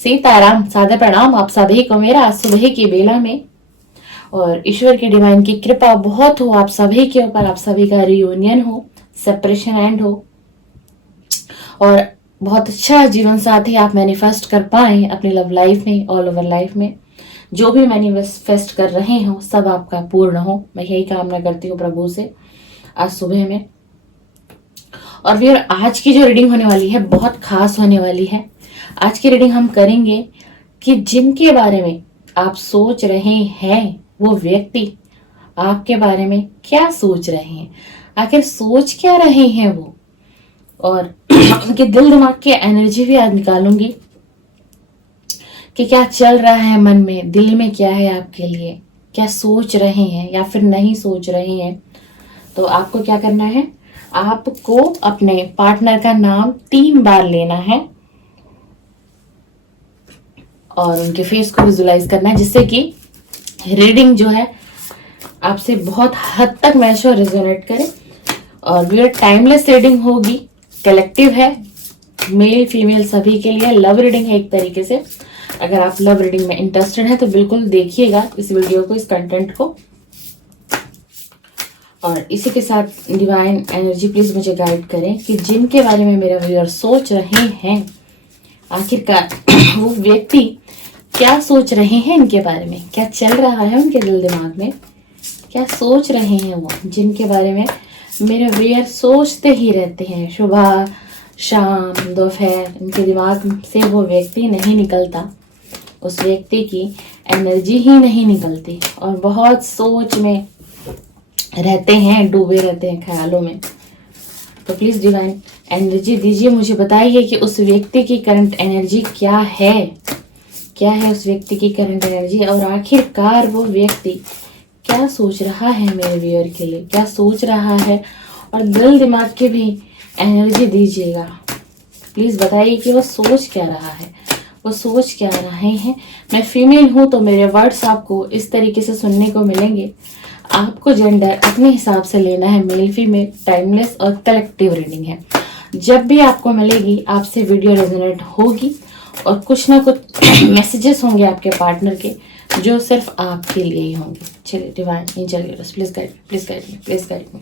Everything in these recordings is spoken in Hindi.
सीताराम, सादर प्रणाम आप सभी को मेरा आज सुबह की बेला में। और ईश्वर की डिवाइन की कृपा बहुत हो आप सभी के ऊपर, आप सभी का रियूनियन हो, सेपरेशन एंड हो और बहुत अच्छा जीवन साथी आप मैनिफेस्ट कर पाए अपनी लव लाइफ में, ऑल ओवर लाइफ में। जो भी मैनिफेस्ट कर रहे हो सब आपका पूर्ण हो, मैं यही कामना करती हूँ प्रभु से आज सुबह में। और फिर आज की जो रीडिंग होने वाली है बहुत खास होने वाली है। आज की रीडिंग हम करेंगे कि जिनके बारे में आप सोच रहे हैं वो व्यक्ति आपके बारे में क्या सोच रहे हैं, आखिर सोच क्या रहे हैं वो, और उनके दिल दिमाग की एनर्जी भी आज निकालूंगी कि क्या चल रहा है मन में, दिल में क्या है आपके लिए, क्या सोच रहे हैं या फिर नहीं सोच रहे हैं। तो आपको क्या करना है, आपको अपने पार्टनर का नाम 3 बार लेना है और उनके फेस को विजुलाइज करना है, जिससे कि रीडिंग जो है आपसे बहुत हद तक मैच और रेजोनेट करे। और ये टाइमलेस रीडिंग होगी, कलेक्टिव है, मेल फीमेल सभी के लिए लव रीडिंग है एक तरीके से। अगर आप लव रीडिंग में इंटरेस्टेड हैं तो बिल्कुल देखिएगा इस वीडियो को, इस कंटेंट को। और इसी के साथ डिवाइन एनर्जी प्लीज मुझे गाइड करें कि जिनके बारे में मेरा व्यूअर सोच रहे हैं, आखिरकार वो व्यक्ति क्या सोच रहे हैं इनके बारे में, क्या चल रहा है उनके दिल दिमाग में, क्या सोच रहे हैं वो, जिनके बारे में मेरे व्यूअर सोचते ही रहते हैं सुबह शाम दोपहर। इनके दिमाग से वो व्यक्ति नहीं निकलता, उस व्यक्ति की एनर्जी ही नहीं निकलती और बहुत सोच में रहते हैं, डूबे रहते हैं ख्यालों में। तो प्लीज डिवाइन एनर्जी दीजिए, मुझे बताइए कि उस व्यक्ति की करंट एनर्जी क्या है, क्या है उस व्यक्ति की करंट एनर्जी, और आखिरकार वो व्यक्ति क्या सोच रहा है मेरे व्यूअर के लिए, क्या सोच रहा है। और दिल दिमाग की भी एनर्जी दीजिएगा, प्लीज बताइए कि वो सोच क्या रहा है, वो सोच क्या रहे हैं। मैं फीमेल हूं तो मेरे वर्ड्स आपको इस तरीके से सुनने को मिलेंगे। आपको जेंडर अपने हिसाब से लेना है, मेल फीमेल, टाइमलेस और कलेक्टिव रीडिंग है। जब भी आपको मिलेगी आपसे वीडियो रेजोनेट होगी और कुछ ना कुछ मैसेजेस होंगे आपके पार्टनर के जो सिर्फ आपके लिए ही होंगे। चलिए divine angel universe please guide me, please guide me, please guide me.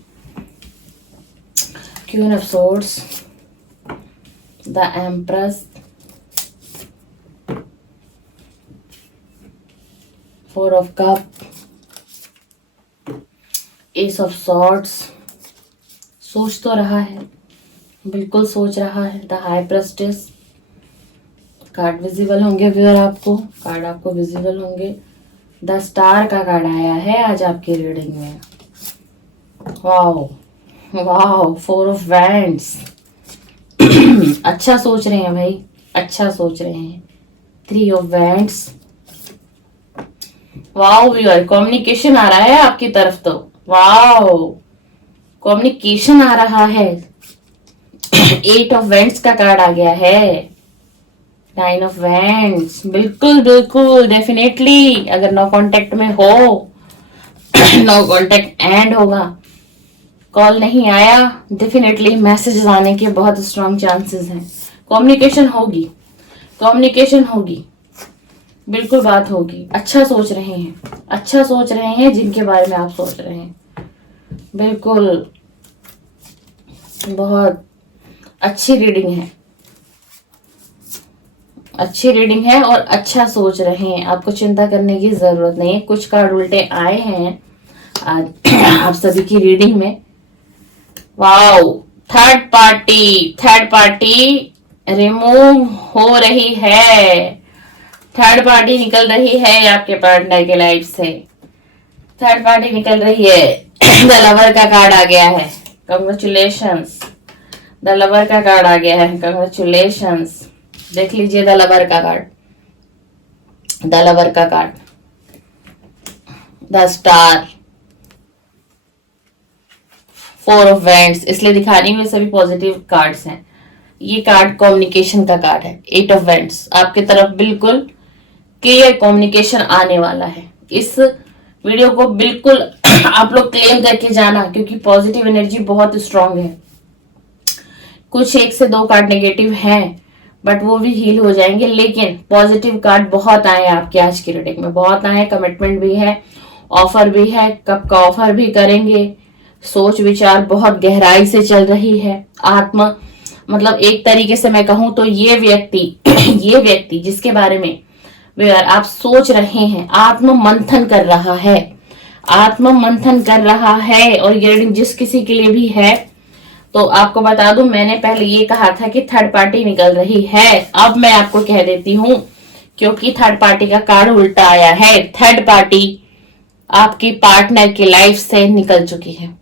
Queen of swords, the empress, 4 of cup, S of swords. सोच तो रहा है, बिल्कुल सोच रहा है। The high prestige, card visible होंगे व्यूअर आपको, कार्ड आपको विजिबल होंगे। द स्टार का कार्ड आया है आज आपकी रीडिंग में। Wow wow, 4 of wands. अच्छा सोच रहे हैं भाई, अच्छा सोच रहे हैं। 3 of wands. Wow viewer, communication आ रहा है आपकी तरफ, तो वाओ कम्युनिकेशन आ रहा है। 8 ऑफ वैंड्स का कार्ड आ गया है। 9 ऑफ वैंड्स, बिल्कुल बिल्कुल डेफिनेटली अगर नो कांटेक्ट में हो नो कांटेक्ट एंड होगा, कॉल नहीं आया, डेफिनेटली मैसेज आने के बहुत स्ट्रॉन्ग चांसेस हैं। कम्युनिकेशन होगी, कम्युनिकेशन होगी, बिल्कुल बात होगी। अच्छा सोच रहे हैं, अच्छा सोच रहे हैं जिनके बारे में आप सोच रहे हैं, बिल्कुल बहुत अच्छी रीडिंग है, अच्छी रीडिंग है और अच्छा सोच रहे हैं। आपको चिंता करने की जरूरत नहीं है। कुछ कार्ड उल्टे आए हैं आज आप सभी की रीडिंग में। Wow, third party, third party remove हो रही है, थर्ड पार्टी निकल रही है आपके पार्टनर के लाइफ से, थर्ड पार्टी निकल रही है। द लवर का कार्ड आ गया है, कंग्रेचुलेशंस। द लवर का कार्ड आ गया है, कंग्रेचुलेशंस। देख लीजिए द लवर का कार्ड, द लवर का card, the star, 4 of wands. इसलिए दिखा रही हूँ ये सभी पॉजिटिव कार्ड्स हैं। ये कार्ड कम्युनिकेशन का कार्ड है, 8 ऑफ वैंड्स। आपकी तरफ बिल्कुल क्लियर कम्युनिकेशन आने वाला है। इस वीडियो को बिल्कुल आप लोग क्लेम करके जाना, क्योंकि पॉजिटिव एनर्जी बहुत स्ट्रांग है। कुछ 1 से 2 कार्ड नेगेटिव हैं, बट वो भी हील हो जाएंगे। लेकिन पॉजिटिव कार्ड बहुत आए आपके आज की रीडिंग में, बहुत आए। कमिटमेंट भी है, ऑफर भी है, कब का ऑफर भी करेंगे। सोच विचार बहुत गहराई से चल रही है। आत्मा मतलब एक तरीके से मैं कहूं तो ये व्यक्ति ये व्यक्ति जिसके बारे में आप सोच रहे हैं, आत्म मंथन कर रहा है, आत्म मंथन कर रहा है। और ये रीडिंग जिस किसी के लिए भी है, तो आपको बता दूं, मैंने पहले ये कहा था कि थर्ड पार्टी निकल रही है। अब मैं आपको कह देती हूं, क्योंकि थर्ड पार्टी का कार्ड उल्टा आया है। थर्ड पार्टी आपकी पार्टनर की लाइफ से निकल चुकी है।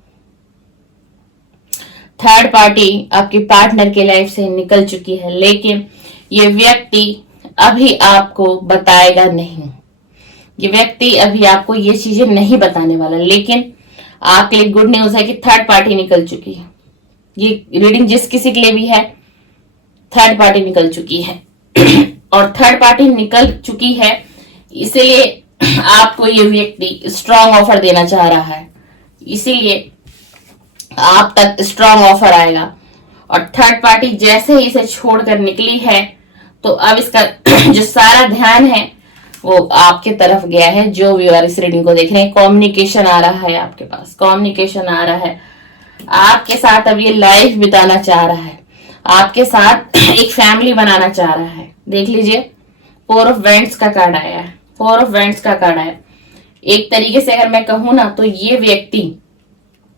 थर्ड पार्टी आपकी पार्टनर की लाइफ से निकल चुकी है, लेकिन ये व्यक्ति अभी आपको बताएगा नहीं। ये व्यक्ति अभी आपको ये चीजें नहीं बताने वाला, लेकिन आपके लिए गुड न्यूज है कि थर्ड पार्टी निकल चुकी है। ये रीडिंग जिस किसी के लिए भी है, थर्ड पार्टी निकल चुकी है। और थर्ड पार्टी निकल चुकी है, इसीलिए आपको ये व्यक्ति स्ट्रांग ऑफर देना चाह रहा है, इसीलिए आप तक स्ट्रांग ऑफर आएगा। और थर्ड पार्टी जैसे ही इसे छोड़कर निकली है, तो अब इसका जो सारा ध्यान है वो आपके तरफ गया है। जो व्यूअर इस रीडिंग को देख रहे हैं, कम्युनिकेशन आ रहा है आपके पास, कम्युनिकेशन आ रहा है। आपके साथ अब ये लाइफ बिताना चाह रहा है, आपके साथ एक फैमिली बनाना चाह रहा है। देख लीजिए, 4 ऑफ वेंट्स का कार्ड आया है, 4 ऑफ वेंट्स का कार्ड आया। एक तरीके से अगर मैं कहूं ना, तो ये व्यक्ति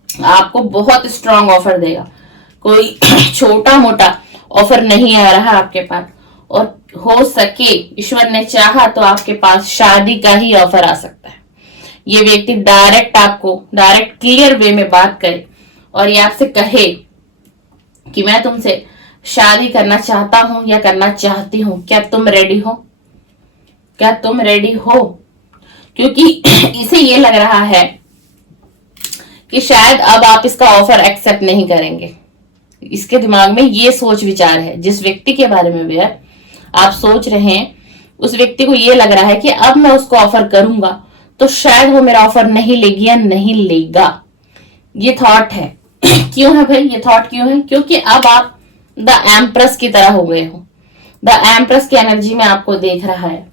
आपको बहुत स्ट्रांग ऑफर देगा। कोई छोटा मोटा ऑफर नहीं आ रहा आपके पास। और हो सके, ईश्वर ने चाहा तो आपके पास शादी का ही ऑफर आ सकता है। ये व्यक्ति डायरेक्ट आपको डायरेक्ट क्लियर वे में बात करे और ये आपसे कहे कि मैं तुमसे शादी करना चाहता हूं या करना चाहती हूं, क्या तुम रेडी हो, क्या तुम रेडी हो। क्योंकि इसे ये लग रहा है कि शायद अब आप इसका ऑफर एक्सेप्ट नहीं करेंगे। इसके दिमाग में ये सोच विचार है। जिस व्यक्ति के बारे में भी आप सोच रहे हैं, उस व्यक्ति को ये लग रहा है कि अब मैं उसको ऑफर करूंगा तो शायद वो मेरा ऑफर नहीं लेगी या नहीं लेगा। ये थॉट है। क्यों है भाई ये थॉट, क्यों है? क्योंकि अब आप द एम्प्रेस की तरह हो गए हो। द एम्प्रेस की एनर्जी में आपको देख रहा है।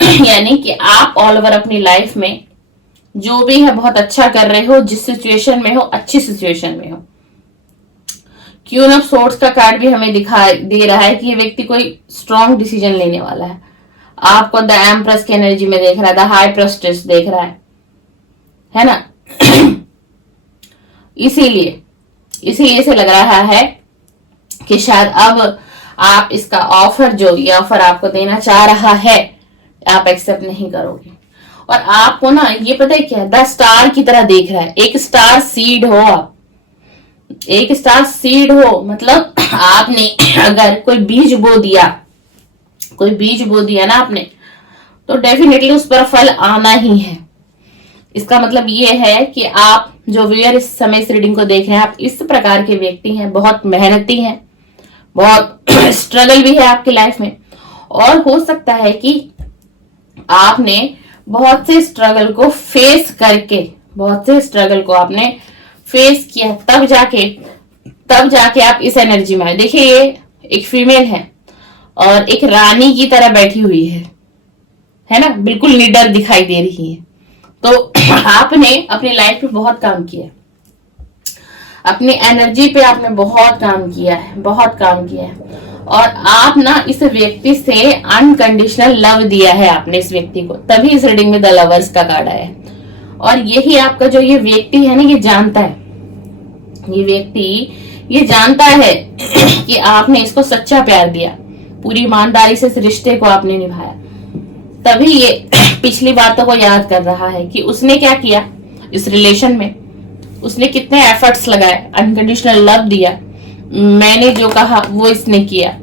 यानी कि आप ऑल ओवर अपनी लाइफ में जो भी है बहुत अच्छा कर रहे हो, जिस सिचुएशन में हो, अच्छी सिचुएशन में हो। क्वीन ऑफ सोर्ड्स का कार्ड भी हमें दिखाई दे रहा है कि ये व्यक्ति कोई स्ट्रॉन्ग डिसीजन लेने वाला है। आपको द एम्प्रेस की एनर्जी में देख रहा है, द हाई प्रेस्टिस देख रहा है ना। इसीलिए से लग रहा है कि शायद अब आप इसका ऑफर, जो ये ऑफर आपको देना चाह रहा है, आप एक्सेप्ट नहीं करोगे। और आपको ना ये पता है क्या, द स्टार की तरह देख रहा है। एक स्टार सीड हो आप, एक स्टार सीड हो, मतलब आपने अगर कोई बीज बो दिया ना आपने, तो डेफिनेटली उस पर फल आना ही है। इसका मतलब ये है कि आप जो व्यूअर इस समय इस रीडिंग को देख रहे हैं, आप इस प्रकार के व्यक्ति हैं, बहुत मेहनती हैं, बहुत स्ट्रगल भी है आपकी लाइफ में। और हो सकता है कि आपने बहुत से स्ट्रगल को फेस करके, बहुत से स्ट्रगल को आपने फेस किया, तब जाके आप इस एनर्जी में आए। देखिए, ये एक फीमेल है और एक रानी की तरह बैठी हुई है ना, बिल्कुल लीडर दिखाई दे रही है। तो आपने अपनी लाइफ में बहुत काम किया है, अपनी एनर्जी पे आपने बहुत काम किया है, बहुत काम किया है। और आप ना इस व्यक्ति से अनकंडीशनल लव दिया है आपने इस व्यक्ति को, तभी इस रीडिंग में द लवर्स का कार्ड आया है। और यही आपका जो ये व्यक्ति है ना, ये जानता है, ये व्यक्ति ये जानता है कि आपने इसको सच्चा प्यार दिया, पूरी ईमानदारी से इस रिश्ते को आपने निभाया। तभी ये पिछली बातों को याद कर रहा है कि उसने क्या किया इस रिलेशन में, उसने कितने एफर्ट्स लगाए, अनकंडीशनल लव दिया, मैंने जो कहा वो इसने किया,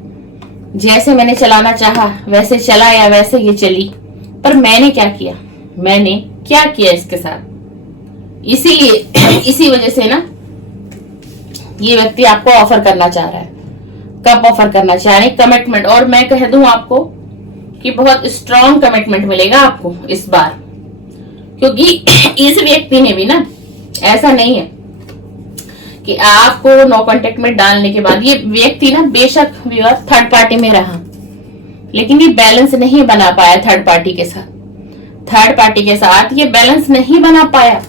जैसे मैंने चलाना चाहा वैसे चला या वैसे ये चली, पर मैंने क्या किया, मैंने क्या किया इसके साथ। इसीलिए इसी वजह से ना ये व्यक्ति आपको ऑफर करना चाह रहा है। कब ऑफर करना चाह रहे हैं? कमिटमेंट। और मैं कह दूं आपको कि बहुत स्ट्रॉन्ग कमिटमेंट मिलेगा आपको इस बार, क्योंकि इस व्यक्ति ने भी ना, ऐसा नहीं है कि आपको नो कांटेक्ट में डालने के बाद ये व्यक्ति ना बेशक थर्ड पार्टी में रहा, लेकिन ये बैलेंस नहीं बना पाया थर्ड पार्टी के साथ। थर्ड पार्टी के साथ ये बैलेंस नहीं बना पाया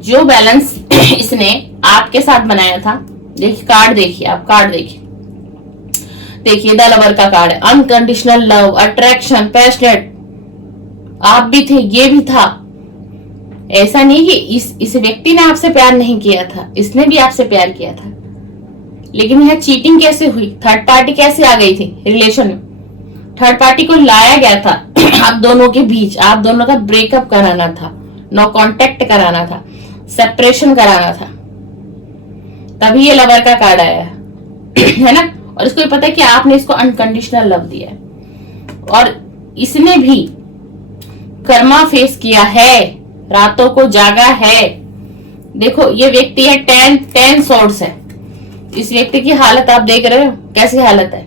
जो बैलेंस इसने आपके साथ बनाया था। देखिए कार्ड, देखिए आप कार्ड देखिए, देखिए द लवर का कार्ड है। अनकंडीशनल लव, अट्रैक्शन, पैशनेट, आप भी थे, ये भी था। ऐसा नहीं कि इस व्यक्ति ने आपसे प्यार नहीं किया था, इसने भी आपसे प्यार किया था, लेकिन यह चीटिंग कैसे हुई? थर्ड पार्टी कैसे आ गई थी रिलेशन में? थर्ड पार्टी को लाया गया था आप दोनों के बीच, आप दोनों का ब्रेकअप कराना था, नो कांटेक्ट कराना था, सेपरेशन कराना था, तभी ये लवर का कार्ड आया है ना। और इसको ये पता है कि आपने इसको अनकंडीशनल लव दिया है और इसने भी कर्मा फेस किया है, रातों को जागा है। देखो ये व्यक्ति है 10 सॉर्ड्स है। इस व्यक्ति की हालत आप देख रहे हो कैसी हालत है।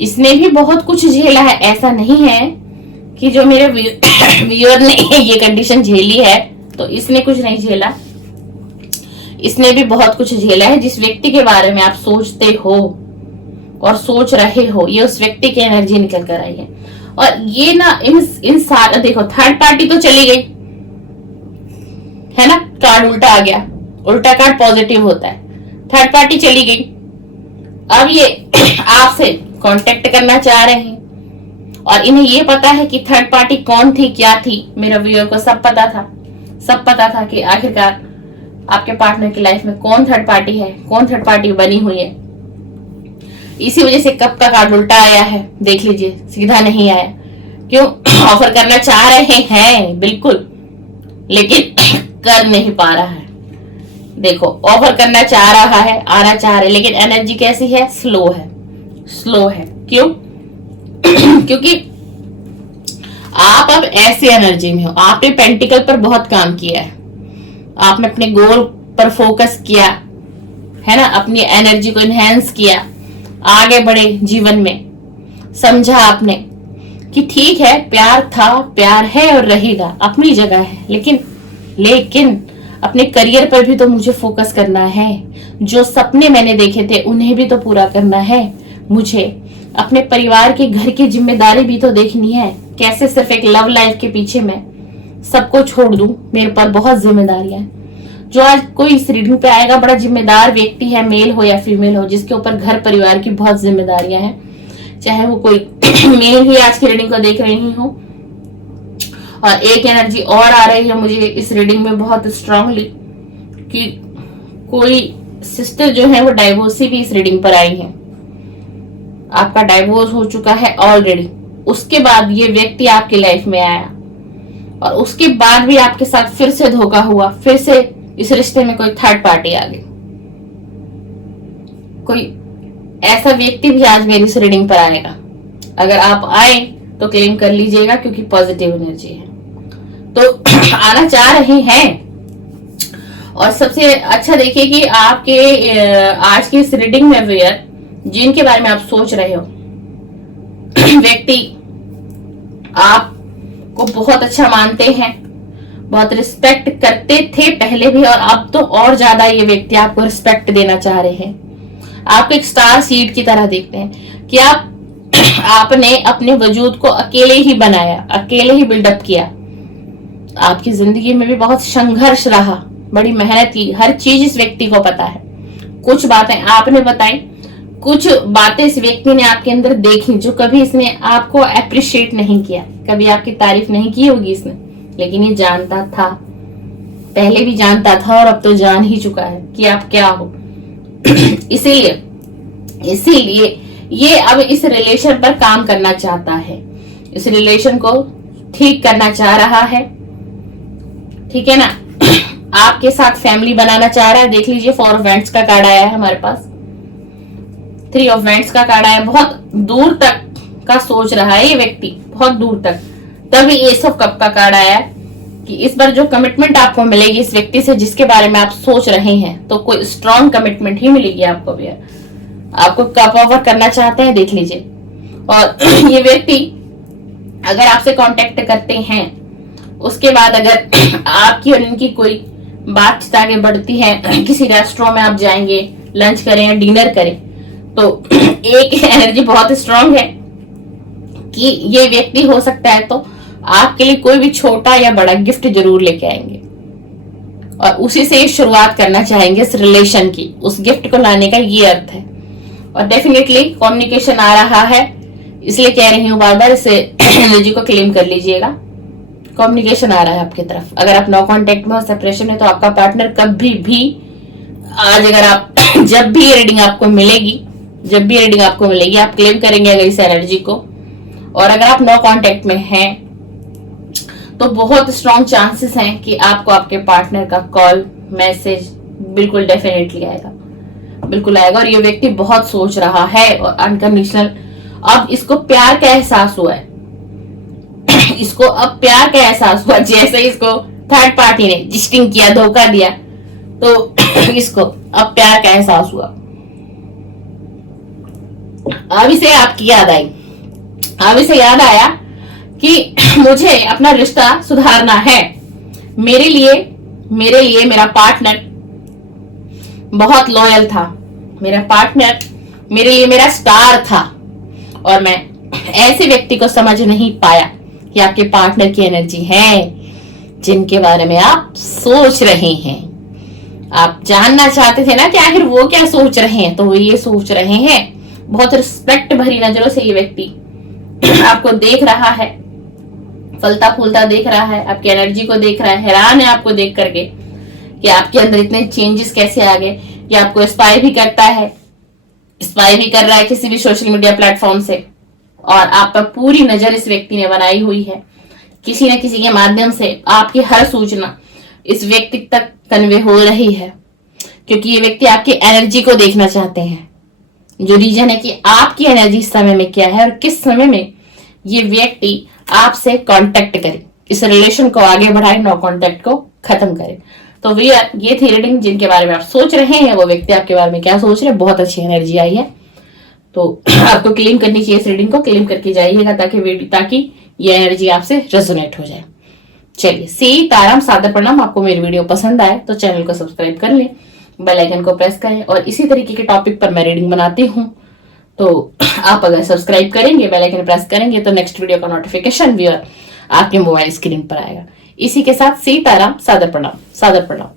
इसने भी बहुत कुछ झेला है, ऐसा नहीं है कि जो मेरे व्यूअर ने ये कंडीशन झेली है तो इसने कुछ नहीं झेला। इसने भी बहुत कुछ झेला है। जिस व्यक्ति के बारे में आप सोचते हो और सोच रहे हो, ये उस व्यक्ति की एनर्जी निकल कर आई है। और ये ना इन सारा, देखो थर्ड पार्टी तो चली गई है ना, कार्ड उल्टा आ गया, उल्टा कार्ड पॉजिटिव होता है। थर्ड पार्टी चली गई, अब ये आपसे कांटेक्ट करना चाह रहे हैं और इन्हें ये पता है कि थर्ड पार्टी कौन थी, क्या थी। मेरा व्यूअर को सब पता था कि आखिरकार आपके पार्टनर की लाइफ में कौन थर्ड पार्टी है, कौन थर्ड पार्टी बनी हुई है। इसी वजह से कप का कार्ड उल्टा आया है, देख लीजिए, सीधा नहीं आया। क्यों? ऑफर करना चाह रहे हैं बिल्कुल, लेकिन कर नहीं पा रहा है। देखो ऑफर करना चाह रहा है, आना चाह रहे, लेकिन एनर्जी कैसी है? स्लो है। क्यों? क्योंकि आप अब ऐसी एनर्जी में हो। आपने पेंटिकल पर बहुत काम किया है, आपने अपने गोल पर फोकस किया है ना, अपनी एनर्जी को इनहेंस किया, आगे बढ़े जीवन में। समझा आपने कि ठीक है, प्यार था, प्यार है और रहेगा, अपनी जगह है, लेकिन अपने करियर पर भी तो मुझे फोकस करना है। जो सपने मैंने देखे थे उन्हें भी तो पूरा करना है मुझे। अपने परिवार के घर की जिम्मेदारी भी तो देखनी है। कैसे सिर्फ एक लव लाइफ के पीछे मैं सबको छोड़ दूं? मेरे पर बहुत जिम्मेदारियां हैं। जो आज कोई इस रीडिंग पे आएगा बड़ा जिम्मेदार व्यक्ति है, मेल हो या फीमेल हो, जिसके ऊपर घर परिवार की बहुत जिम्मेदारियां हैं। चाहे वो कोई मेल ही आज की रीडिंग को देख रही हो। और एक एनर्जी और आ रही है मुझे इस रीडिंग में बहुत स्ट्रांगली कि कोई सिस्टर जो है वो डाइवोर्सी भी इस रीडिंग पर आई है। आपका डाइवोर्स हो चुका है ऑलरेडी, उसके बाद ये व्यक्ति आपकी लाइफ में आया और उसके बाद भी आपके साथ फिर से धोखा हुआ, फिर से इस रिश्ते में कोई थर्ड पार्टी आ गई। कोई ऐसा व्यक्ति भी आज मेरी इस रीडिंग पर आएगा। अगर आप आए तो क्लेम कर लीजिएगा क्योंकि पॉजिटिव एनर्जी है, तो आना चाह रहे हैं। और सबसे अच्छा देखिए कि आपके आज की इस रीडिंग में व्यूअर जिनके बारे में आप सोच रहे हो, व्यक्ति आपको बहुत अच्छा मानते हैं, बहुत रिस्पेक्ट करते थे पहले भी और अब तो और ज्यादा ये व्यक्ति आपको रिस्पेक्ट देना चाह रहे हैं। आपको एक स्टार सीड की तरह देखते हैं कि आपने अपने वजूद को अकेले ही बनाया, अकेले ही बिल्डअप किया। आपकी जिंदगी में भी बहुत संघर्ष रहा, बड़ी मेहनत की, हर चीज इस व्यक्ति को पता है। कुछ बातें आपने बताई, कुछ बातें इस व्यक्ति ने आपके अंदर देखी जो कभी इसने आपको अप्रिशिएट नहीं किया, कभी आपकी तारीफ नहीं की होगी इसने, लेकिन ये जानता था, पहले भी जानता था और अब तो जान ही चुका है कि आप क्या हो। इसीलिए ये अब इस रिलेशन पर काम करना चाहता है, इस रिलेशन को ठीक करना चाह रहा है, ठीक है ना। आपके साथ फैमिली बनाना चाह रहा है। देख लीजिए 4 ऑफ वैंड्स का कार्ड आया है हमारे पास, 3 ऑफ वैंड्स का कार्ड आया। बहुत दूर तक का सोच रहा है ये व्यक्ति, बहुत दूर तक। तभी एस ऑफ कप का कार्ड आया कि इस बार जो कमिटमेंट आपको मिलेगी इस व्यक्ति से जिसके बारे में आप सोच रहे हैं, तो कोई स्ट्रॉन्ग कमिटमेंट ही मिलेगी आपको भी। आपको कप ऑफर करना चाहते हैं, देख लीजिए। और ये व्यक्ति अगर आपसे कांटेक्ट करते हैं, उसके बाद अगर आपकी और इनकी कोई बातचीत आगे बढ़ती है, किसी रेस्टोरेंट में आप जाएंगे, लंच करें या डिनर करें, तो एक एनर्जी बहुत स्ट्रांग है कि ये व्यक्ति हो सकता है तो आपके लिए कोई भी छोटा या बड़ा गिफ्ट जरूर लेके आएंगे और उसी से शुरुआत करना चाहेंगे इस रिलेशन की। उस गिफ्ट को लाने का ये अर्थ है। और डेफिनेटली कम्युनिकेशन आ रहा है, इसलिए कह रही हूँ बार बार, इसे एनर्जी को क्लेम कर लीजिएगा। कम्युनिकेशन आ रहा है आपकी तरफ। अगर आप नो कांटेक्ट में हो, सेपरेशन है, तो आपका पार्टनर कभी भी, आज अगर आप जब भी रीडिंग आपको मिलेगी आप क्लेम करेंगे अगर इस एनर्जी को। और अगर आप नो कांटेक्ट में हैं तो बहुत स्ट्रॉन्ग चांसेस हैं कि आपको आपके पार्टनर का कॉल, मैसेज बिल्कुल डेफिनेटली आएगा, बिल्कुल आएगा। और ये व्यक्ति बहुत सोच रहा है और अनकंडीशनल, अब इसको प्यार का एहसास हुआ है। इसको अब प्यार का एहसास हुआ, जैसे इसको थर्ड पार्टी ने जिस्टिंग किया, धोखा दिया, तो इसको अब प्यार का एहसास हुआ। अब इसे आपकी याद आई, अब इसे याद आया कि मुझे अपना रिश्ता सुधारना है। मेरे लिए मेरा पार्टनर बहुत लॉयल था, मेरा पार्टनर मेरे लिए मेरा स्टार था, और मैं ऐसे व्यक्ति को समझ नहीं पाया कि आपके पार्टनर की एनर्जी है जिनके बारे में आप सोच रहे हैं। आप जानना चाहते थे ना कि आखिर वो क्या सोच रहे हैं, तो वो ये सोच रहे हैं। बहुत रिस्पेक्ट भरी नजरों से ये व्यक्ति आपको देख रहा है, फलता फूलता देख रहा है, आपकी एनर्जी को देख रहा है, हैरान है आपको देख करके कि आपके अंदर इतने चेंजेस कैसे आ गए। ये आपको स्पाई भी करता है, स्पाई भी कर रहा है किसी भी सोशल मीडिया प्लेटफॉर्म से, और आप पर पूरी नजर इस व्यक्ति ने बनाई हुई है। किसी न किसी के माध्यम से आपकी हर सूचना इस व्यक्ति तक कन्वे हो रही है, क्योंकि ये व्यक्ति आपकी एनर्जी को देखना चाहते हैं। जो रीजन है कि आपकी एनर्जी इस समय में क्या है और किस समय में ये व्यक्ति आपसे कांटेक्ट करे, इस रिलेशन को आगे बढ़ाए, नो कांटेक्ट को खत्म करे। तो ये थी रीडिंग। जिनके बारे में आप सोच रहे हैं वो व्यक्ति आपके बारे में क्या सोच रहे हैं। बहुत अच्छी एनर्जी आई है, तो आपको क्लेम करनी चाहिए इस रीडिंग को, क्लेम करके जाइएगा ताकि ये एनर्जी आपसे रेजोनेट हो जाए। चलिए, सीताराम, सादर प्रणाम। आपको मेरी वीडियो पसंद आए तो चैनल को सब्सक्राइब कर लें, बेल आइकन को प्रेस करें, और इसी तरीके के टॉपिक पर मैं रीडिंग बनाती हूँ। तो आप अगर सब्सक्राइब करेंगे, बेल आइकन प्रेस करेंगे, तो नेक्स्ट वीडियो का नोटिफिकेशन भी आपके मोबाइल स्क्रीन पर आएगा। इसी के साथ सीताराम, सादर प्रणाम, सादर प्रणाम।